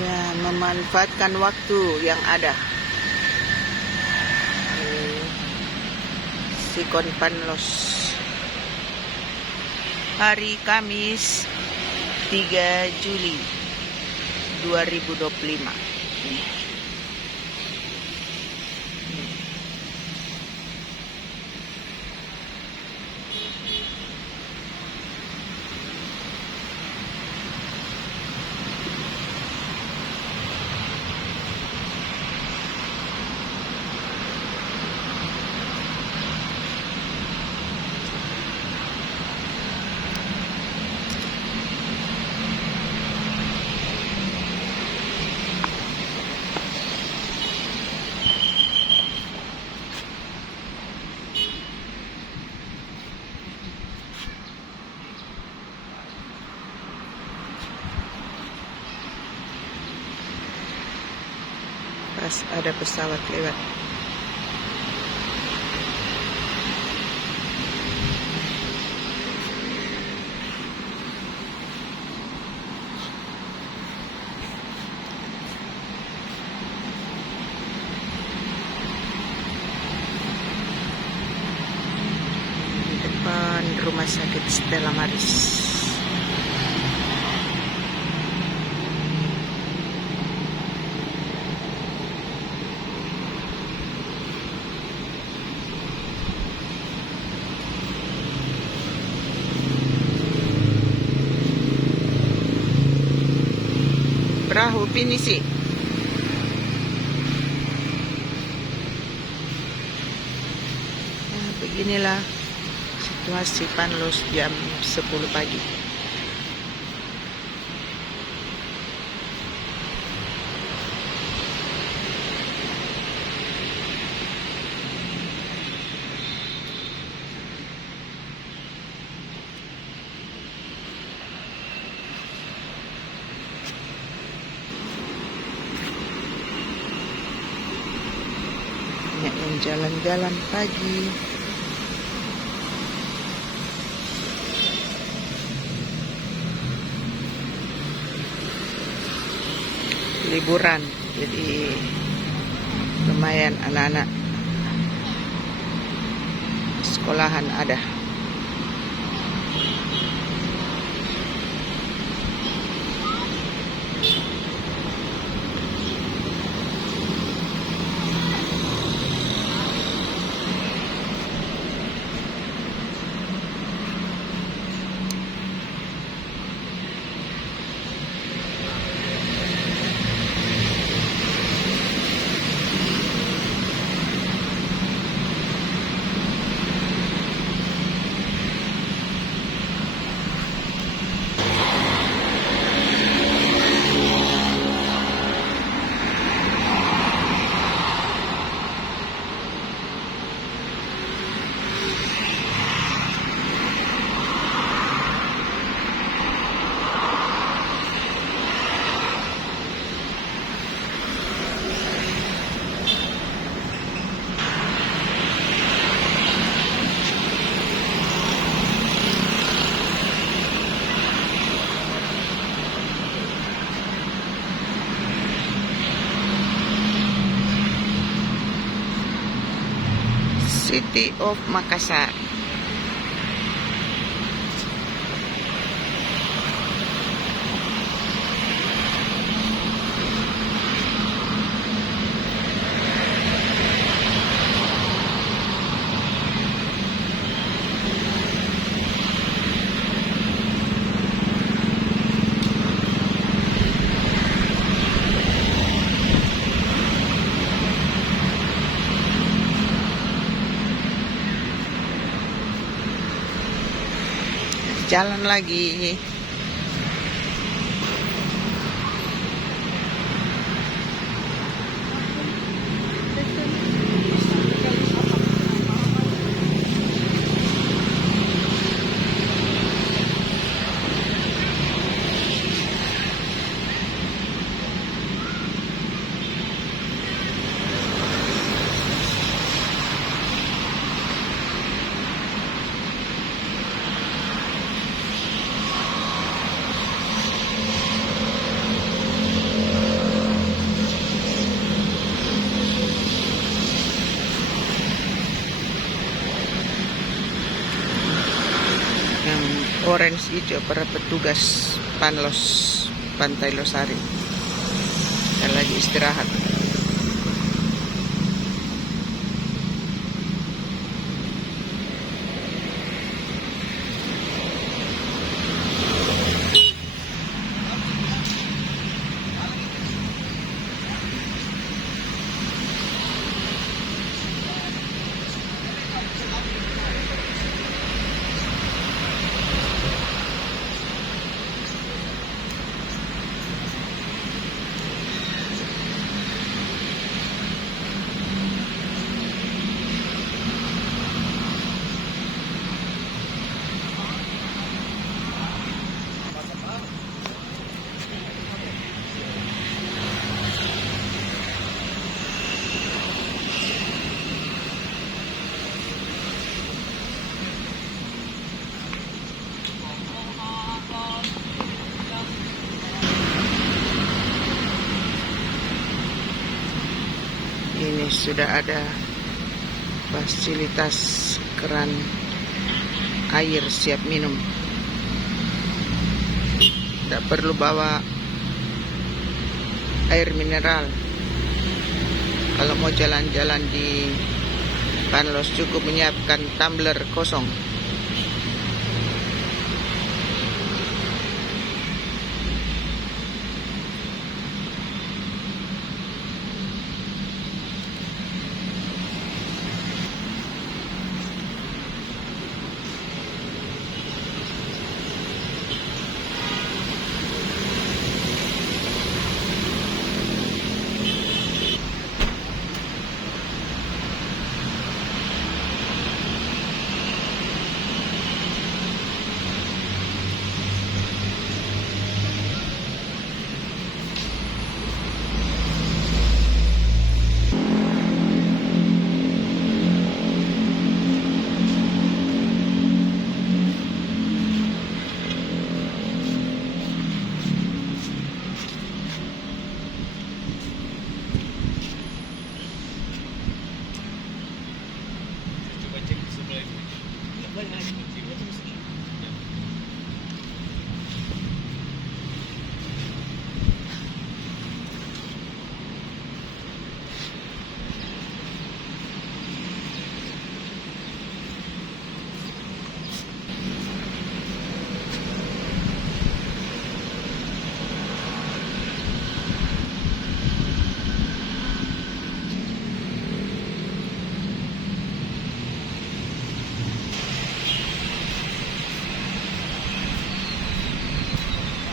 Ya, memanfaatkan waktu yang ada. Ini Sikon Panlos. Hari Kamis 3 Juli 2025. Nih. Pas ada pesawat lewat. Di depan rumah sakit Stella Maris. Perahu pinisi. Nah, beginilah situasi Panlos jam 10 pagi. Banyak yang jalan-jalan pagi. Liburan, jadi lumayan anak-anak sekolahan ada. City of Makassar. Jalan lagi. Yang orange hijau para petugas Panlos Pantai Losari. Dan lagi istirahat. Ini sudah ada fasilitas keran air siap minum. Tidak perlu bawa air mineral. Kalau mau jalan-jalan di Panlos cukup menyiapkan tumbler kosong.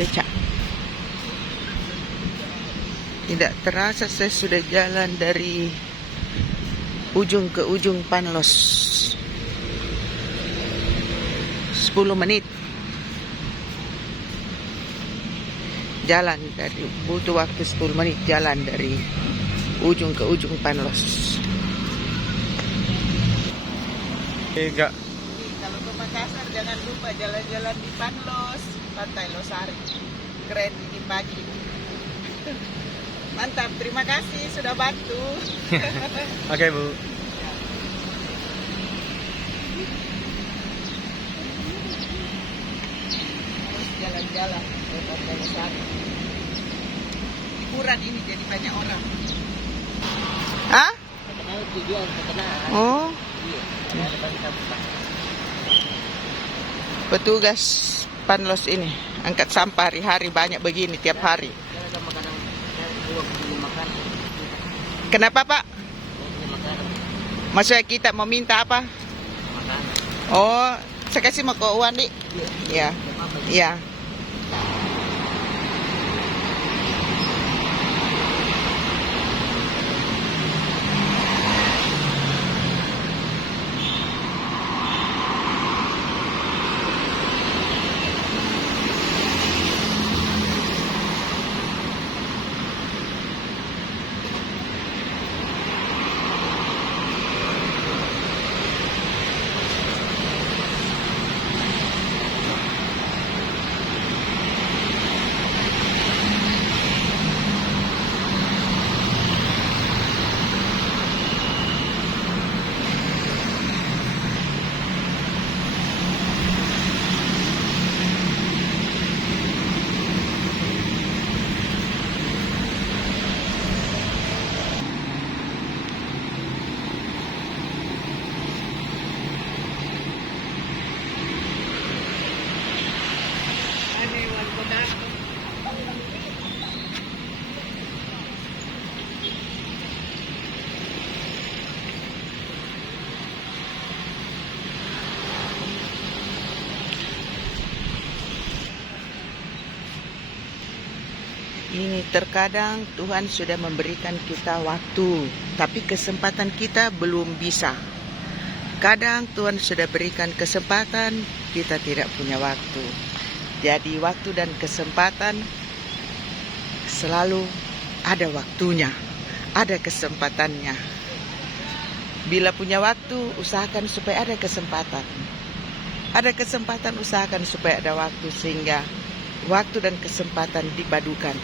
Becak. Tidak terasa saya sudah jalan dari ujung ke ujung Panlos. 10 menit. Jalan dari butuh waktu 10 menit jalan dari ujung ke ujung Panlos. Enggak. Kalau ke Makassar jangan lupa jalan-jalan di Panlos Pantai Losari. Keren ini pagi. Mantap, terima kasih sudah bantu. Oke, Bu. Harus jalan-jalan ke Pantai Losari. Hiburan ini jadi banyak orang. Hah? Oh. Petugas Panlos ini angkat sampah hari-hari banyak begini tiap hari. Kenapa, Pak? Maksudnya kita mau minta apa? Oh, saya kasih mau keuangan, Dik. Ya. Ya. Ini terkadang Tuhan sudah memberikan kita waktu, tapi kesempatan kita belum bisa. Kadang Tuhan sudah berikan kesempatan, kita tidak punya waktu. Jadi waktu dan kesempatan selalu ada waktunya, ada kesempatannya. Bila punya waktu, usahakan supaya ada kesempatan. Ada kesempatan, usahakan supaya ada waktu, sehingga waktu dan kesempatan dipadukan.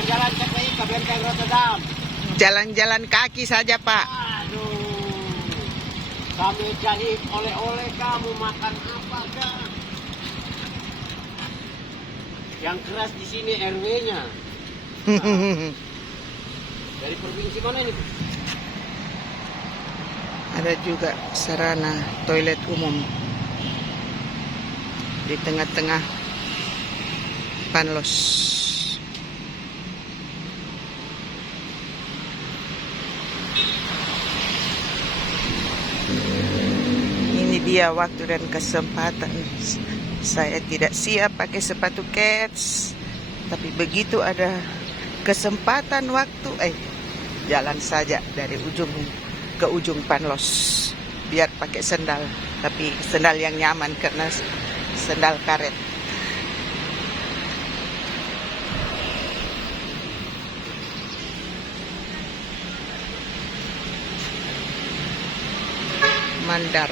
Jalan-jalan ke Benteng Rotterdam. Jalan-jalan kaki saja, Pak. Aduh, kami cari oleh-oleh, kamu makan apa kah? Yang keras di sini RW-nya. Dari provinsi mana ini? Ada juga sarana toilet umum di tengah-tengah Panlos. Ini dia waktu dan kesempatan. Saya tidak siap pakai sepatu kets, tapi begitu ada kesempatan waktu, jalan saja dari ujung ke ujung Panlos. Biar pakai sendal, tapi sendal yang nyaman karena sendal karet. Mandar,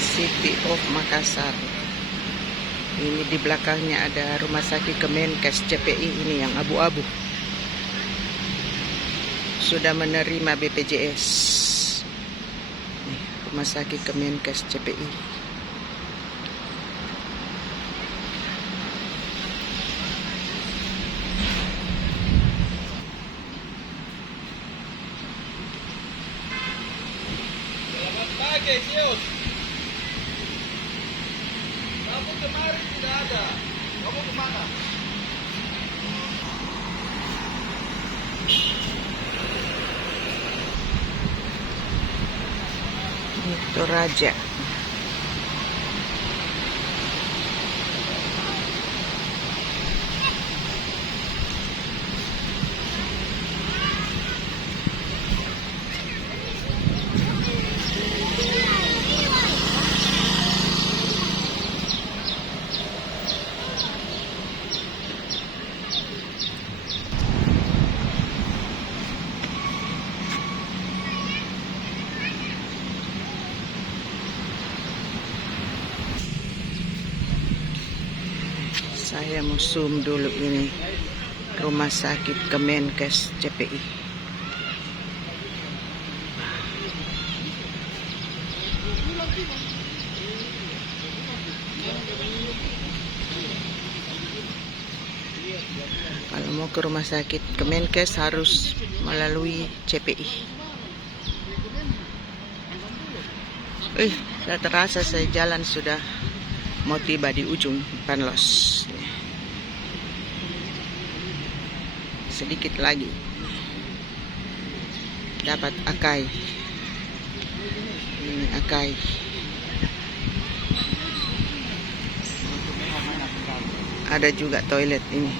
City of Makassar. Ini di belakangnya ada rumah sakit Kemenkes CPI, ini yang abu-abu. Sudah menerima BPJS. Nih, rumah sakit Kemenkes CPI. Pagi, Sius. Kamu kemarin tidak ada. Kamu kemana? Ini Toraja. Saya mau zoom dulu ini rumah sakit Kemenkes CPI. Kalau mau ke rumah sakit Kemenkes harus melalui CPI. Saya terasa saya jalan sudah mau tiba di ujung Panlos. Sedikit lagi dapat Akai. Ini Akai. Ada juga toilet ini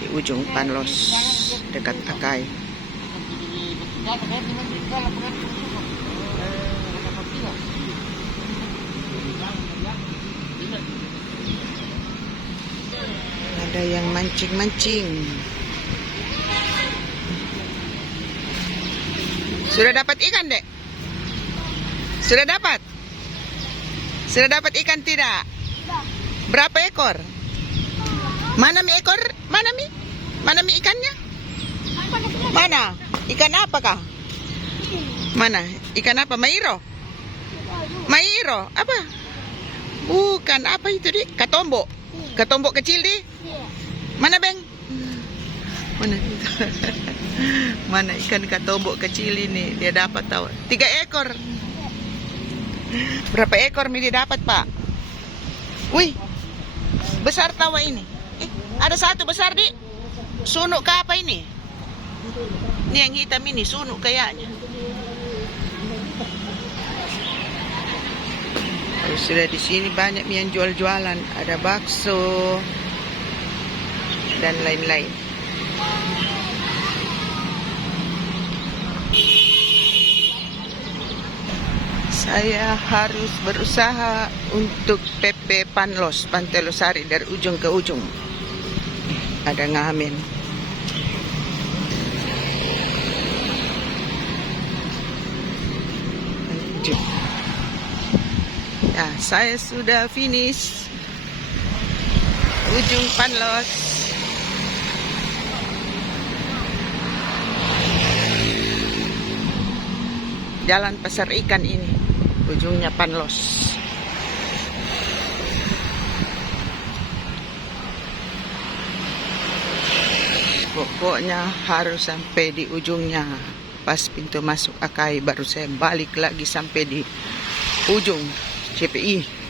di ujung Panlos dekat Akai. Ada yang mancing-mancing. Sudah dapat ikan, Dek? Sudah dapat? Sudah dapat ikan tidak? Berapa ekor? Mana mi ekor? Mana mi? Mana mi ikannya? Mana? Ikan apa kah? Mana? Ikan apa? Mairo? Mairo? Apa? Bukan. Apa itu, Dik? Katombo? Katombo kecil, Dik? Mana, Beng? Mana? Mana ikan katombo kecil ini? Dia dapat tahu. 3 ekor. Berapa ekor mi dia dapat, Pak? Wih. Besar tawa ini. Ada satu besar, Dik. Sunuk ke apa ini? Ini yang hitam ini, sunuk kayaknya. Kalau sudah di sini banyak yang jual-jualan, ada bakso dan lain-lain. Saya harus berusaha untuk PP Panlos, Pantai Losari dari ujung ke ujung. Ada ngamen. Ya, saya sudah finish ujung Panlos. Jalan pasar ikan ini, ujungnya Panlos. Pokoknya harus sampai di ujungnya. Pas pintu masuk Akai baru saya balik lagi sampai di ujung CPI.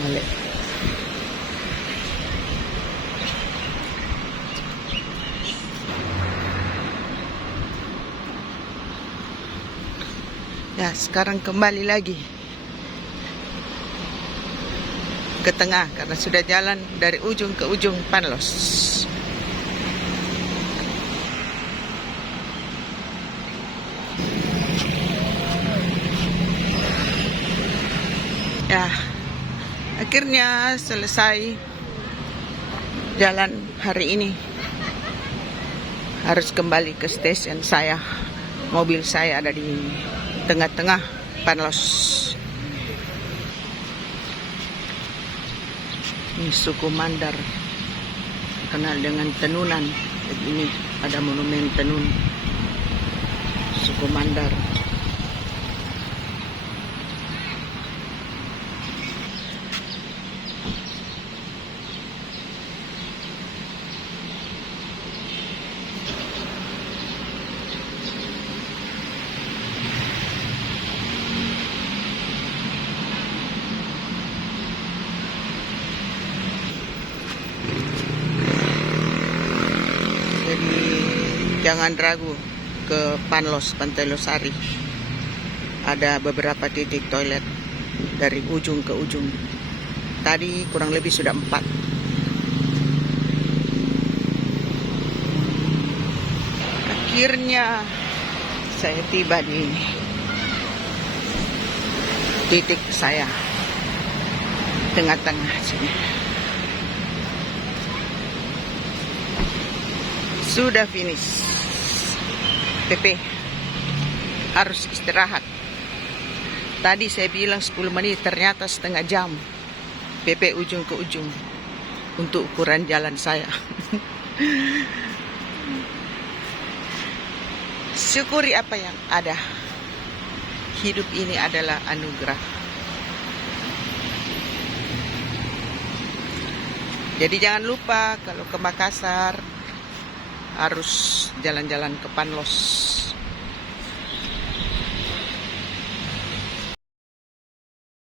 Balik. Ya, sekarang kembali lagi ke tengah karena sudah jalan dari ujung ke ujung Panlos. Ya, akhirnya selesai jalan hari ini. Harus kembali ke stasiun saya. Mobil saya ada di tengah-tengah Panlos. Ini suku Mandar, kenal dengan tenunan. Jadi ini ada monumen tenun suku Mandar. Jadi jangan ragu ke Panlos, Pantai Losari. Ada beberapa titik toilet dari ujung ke ujung. Tadi kurang lebih sudah 4. Akhirnya saya tiba di titik saya, tengah-tengah sini. Sudah finish. PP harus istirahat. Tadi saya bilang 10 menit, ternyata setengah jam. PP ujung ke ujung untuk ukuran jalan saya. Syukuri apa yang ada. Hidup ini adalah anugerah. Jadi jangan lupa kalau ke Makassar harus jalan-jalan ke Panlos.